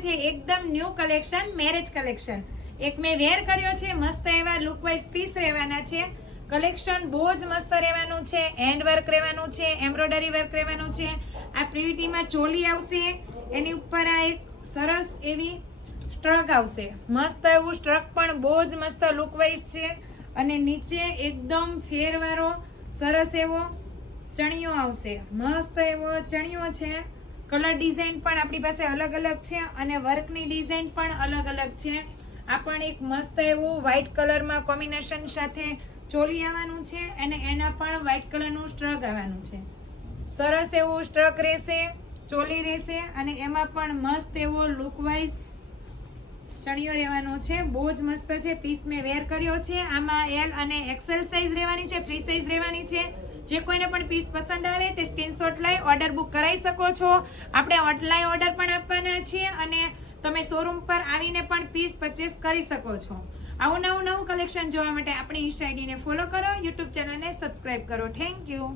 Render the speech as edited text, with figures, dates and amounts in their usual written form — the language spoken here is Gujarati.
છે એકદમ ન્યૂ કલેક્શન, મેરેજ કલેક્શન. એક મેં વેર કર્યો છે, મસ્ત એવા લુક વાઇઝ પીસ રહેવાના છે. કલેક્શન બહુ જ મસ્ત રહેવાનું છે, હેન્ડ વર્ક રહેવાનું છે, એમ્બ્રોઇડરી વર્ક રહેવાનું છે. આ પ્રિવિટીમાં ચોલી આવશે, એની ઉપર આ એક સરસ એવી સ્ટ્રક આવશે. મસ્ત એવું સ્ટ્રક પણ બહુ જ મસ્ત લુક વાઇઝ છે. અને નીચે એકદમ ફેરવાળો સરસ એવો ચણિયો આવશે. મસ્ત એવો ચણિયો છે. કલર ડિઝાઇન પણ આપણી પાસે અલગ અલગ છે અને વર્કની ડિઝાઇન પણ અલગ અલગ છે. આ પણ એક મસ્ત એવું વ્હાઇટ કલરમાં કોમ્બિનેશન સાથે ચોલી આવવાનું છે અને એના પણ વ્હાઇટ કલરનું સ્ટ્રક આવવાનું છે. સરસ એવું સ્ટ્રક રહેશે, ચોલી રહેશે અને એમાં પણ મસ્ત એવો લુક વાઇઝ ચણિયો રહેવાનો છે. બહુ જ મસ્ત છે. પીસ મેં વેર કર્યો છે. આમાં એલ અને એક્સેલ સાઇઝ રહેવાની છે, ફ્રી સાઇઝ રહેવાની છે. જે કોઈને પણ પીસ પસંદ આવે તે સ્ક્રીનશોટ લઈ ઓર્ડર બુક કરાવી શકો છો. આપણે ઓનલાઈન ઓર્ડર પણ આપવાના છીએ અને તમે શોરૂમ પર આવીને પણ પીસ પરચેસ કરી શકો છો. આવું નવું કલેક્શન જોવા માટે આપણી ઇન્સ્ટા આઈડીને ફોલો કરો, યુટ્યુબ ચેનલને સબસ્ક્રાઇબ કરો. Thank you.